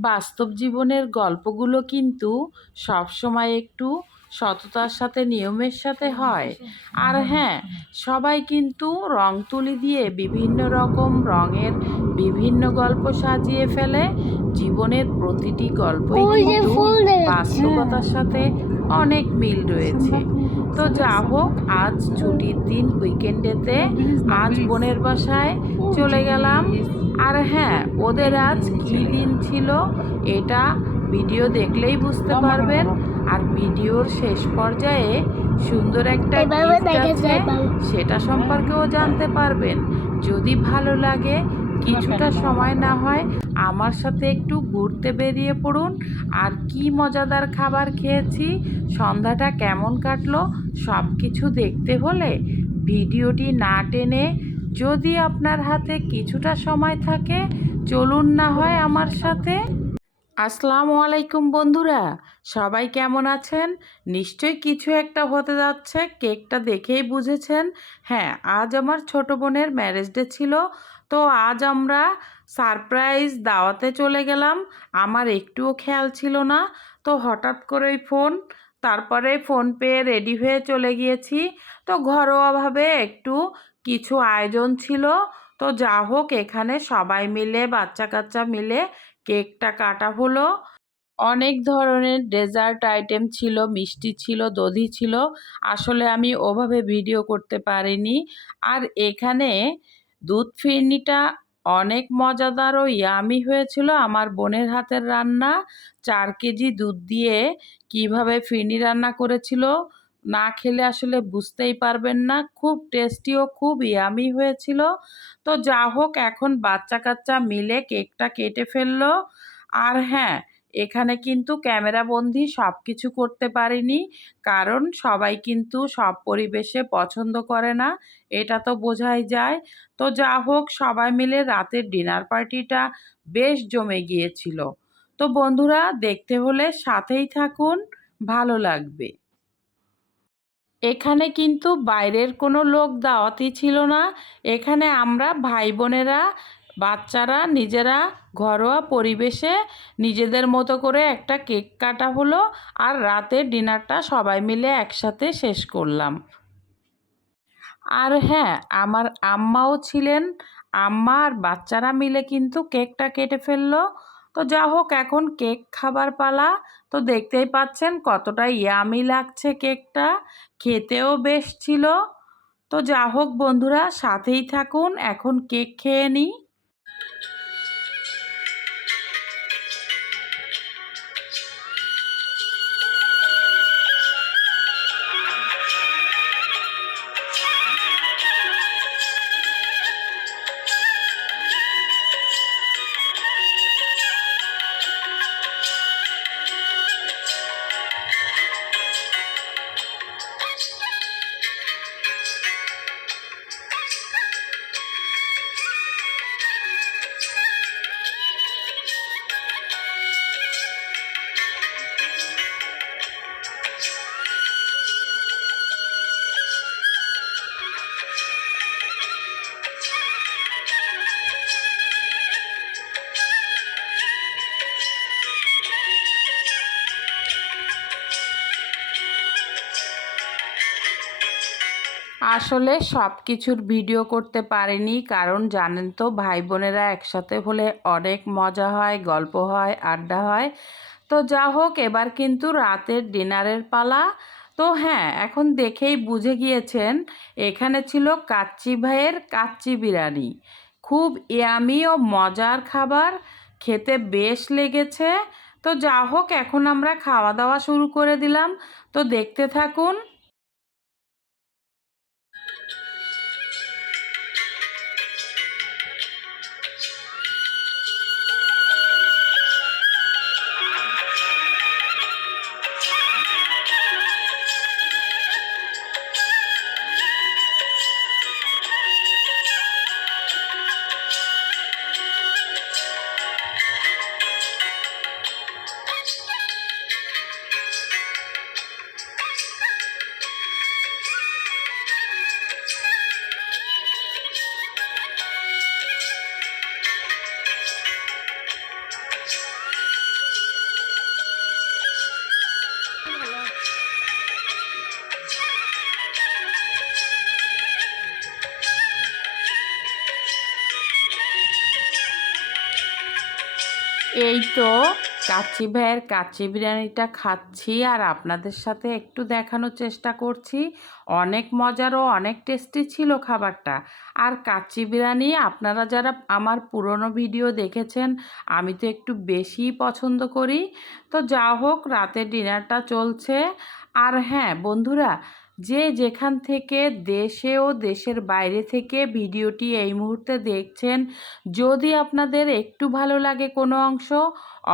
বাস্তব জীবনের গল্পগুলো কিন্তু সবসময় একটু সততার সাথে নিয়মের সাথে হয়। আর হ্যাঁ, সবাই কিন্তু রং তুলি দিয়ে বিভিন্ন রকম রঙের বিভিন্ন গল্প সাজিয়ে ফেলে। জীবনের প্রতিটি গল্পই কিন্তু বাস্তবতার সাথে অনেক মিল রয়েছে। তো যা হোক, আজ ছুটির দিন, উইকেন্ডেতে আজ বোনের বাসায় চলে গেলাম। আর হ্যাঁ, ওদের আজ কী দিন ছিল এটা ভিডিও দেখলেই বুঝতে পারবেন। আর ভিডিওর শেষ পর্যায়ে সুন্দর একটা গিফট আছে, সেটা সম্পর্কেও জানতে পারবেন। যদি ভালো লাগে, কিছুটা সময় না হয় আমার সাথে একটু ঘুরতে বেরিয়ে পড়ুন। আর কি মজাদার খাবার খেয়েছি, সন্ধ্যাটা কেমন কাটলো, সব কিছু দেখতে হলে ভিডিওটি না টেনে, যদি আপনার হাতে কিছুটা সময় থাকে, চলুন না হয় আমার সাথে। আসসালামু আলাইকুম বন্ধুরা, সবাই কেমন আছেন? নিশ্চয়ই কিছু একটা হতে যাচ্ছে, কেকটা দেখেই বুঝেছেন। হ্যাঁ, আজ আমার ছোট বোনের ম্যারেজ ডে ছিল। তো আজ আমরা সারপ্রাইজ দাওয়াতে চলে গেলাম। আমার একটুও খেয়াল ছিল না, তো হঠাৎ করেই ফোন, তারপরে ফোন পেয়ে রেডি হয়ে চলে গিয়েছি। তো ঘরোয়াভাবে একটু কিছু আয়োজন ছিল। তো যা হোক, এখানে সবাই মিলে, বাচ্চা কাচ্চা মিলে কেকটা কাটা হলো। অনেক ধরনের ডেজার্ট আইটেম ছিল, মিষ্টি ছিল, দধি ছিল। আসলে আমি ওভাবে ভিডিও করতে পারিনি। আর এখানে দুধ ফিরনিটা অনেক মজাদার ও ইয়ামি হয়েছিল। আমার বোনের হাতের রান্না, 4 কেজি দুধ দিয়ে কিভাবে ফিরনি রান্না করেছিল, না খেলে আসলে বুঝতেই পারবেন না। খুব টেস্টি ও খুব ইয়ামি হয়েছিল। তো যা হোক, এখন বাচ্চা কাচ্চা মিলে কেকটা কেটে ফেললো। আর হ্যাঁ, এখানে কিন্তু ক্যামেরাবন্দি সব কিছু করতে পারিনি, কারণ সবাই কিন্তু সব পরিবেশে পছন্দ করে না, এটা তো বোঝাই যায়। তো যা হোক, সবাই মিলে রাতের ডিনার পার্টিটা বেশ জমে গিয়েছিল। তো বন্ধুরা, দেখতে হলে সাথেই থাকুন, ভালো লাগবে। এখানে কিন্তু বাইরের কোনো লোক দাওয়াতি ছিল না। এখানে আমরা ভাই বোনেরা, বাচ্চারা নিজেরা ঘরোয়া পরিবেশে নিজেদের মতো করে একটা কেক কাটা হলো। আর রাতের ডিনারটা সবাই মিলে একসাথে শেষ করলাম। আর হ্যাঁ, আমার আম্মাও ছিলেন। আম্মা আর বাচ্চারা মিলে কিন্তু কেকটা কেটে ফেললো। তো যা হোক, এখন কেক খাবার পালা। তো দেখতেই পাচ্ছেন কতটা ইয়ামি লাগছে কেকটা, খেতেও বেশ ছিল। তো যা হোক বন্ধুরা, সাথেই থাকুন, এখন কেক খেয়ে নিই। আসলে সব কিছুর ভিডিও করতে পারিনি, কারণ জানেন তো, ভাই বোনেরা একসাথে হলে অনেক মজা হয়, গল্প হয়, আড্ডা হয়। তো যা হোক, এবার কিন্তু রাতের ডিনারের পালা। তো হ্যাঁ, এখন দেখেই বুঝে গিয়েছেন, এখানে ছিল কাচ্চি ভাইয়ের কাচ্চি বিরিয়ানি। খুব ইয়ামি ও মজার খাবার, খেতে বেশ লেগেছে। তো যা হোক, এখন আমরা খাওয়া দাওয়া শুরু করে দিলাম। তো দেখতে থাকুন। এই তো কাচ্চি ভাইয়ের কাচ্চি বিরিয়ানিটা খাচ্ছি আর আপনাদের সাথে একটু দেখানোর চেষ্টা করছি। অনেক মজার ও অনেক টেস্টি ছিল খাবারটা। আর কাচ্চি বিরিয়ানি আপনারা যারা আমার পুরনো ভিডিও দেখেছেন, আমি তো একটু বেশিই পছন্দ করি। তো যা হোক, রাতের ডিনারটা চলছে। আর হ্যাঁ বন্ধুরা, যে যেখান থেকে দেশে ও দেশের বাইরে থেকে ভিডিওটি এই মুহূর্তে দেখছেন, যদি আপনাদের একটু ভালো লাগে কোনো অংশ,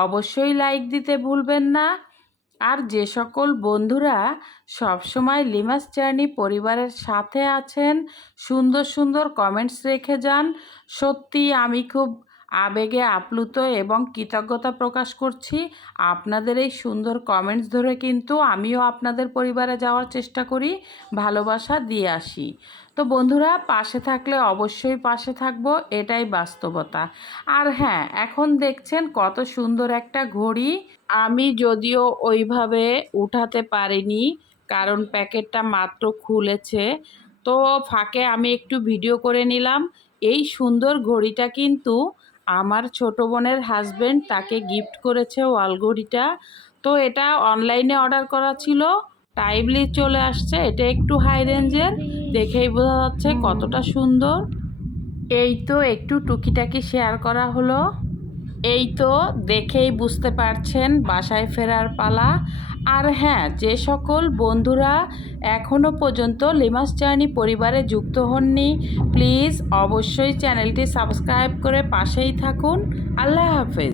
অবশ্যই লাইক দিতে ভুলবেন না। আর যে সকল বন্ধুরা সবসময় লিমাস জার্নি পরিবারের সাথে আছেন, সুন্দর সুন্দর কমেন্টস রেখে যান, সত্যি আমি খুব আবেগে আপ্লুত এবং কৃতজ্ঞতা প্রকাশ করছি। আপনাদের এই সুন্দর কমেন্টস ধরে কিন্তু আমিও আপনাদের পরিবারে যাওয়ার চেষ্টা করি, ভালোবাসা দিয়ে আসি। তো বন্ধুরা, পাশে থাকলে অবশ্যই পাশে থাকবো, এটাই বাস্তবতা। আর হ্যাঁ, এখন দেখছেন কত সুন্দর একটা ঘড়ি। আমি যদিও ওইভাবে উঠাতে পারিনি, কারণ প্যাকেটটা মাত্র খুলেছে। তো ফাঁকে আমি একটু ভিডিও করে নিলাম। এই সুন্দর ঘড়িটা কিন্তু আমার ছোট বোনের হাজবেন্ড তাকে গিফট করেছে, ওয়াল ঘড়িটা। তো এটা অনলাইনে অর্ডার করা ছিল, টাইমলি চলে আসছে। এটা একটু হাই রেঞ্জের, দেখেই বোঝা যাচ্ছে কতটা সুন্দর। এই তো একটু টুকিটাকি শেয়ার করা হলো। এই তো দেখেই বুঝতে পারছেন বাসায় ফেরার পালা। আর হ্যাঁ, যে সকল বন্ধুরা এখনও পর্যন্ত লিমাস জার্নি পরিবারে যুক্ত হননি, প্লিজ অবশ্যই চ্যানেলটি সাবস্ক্রাইব করে পাশেই থাকুন। আল্লাহ হাফেজ।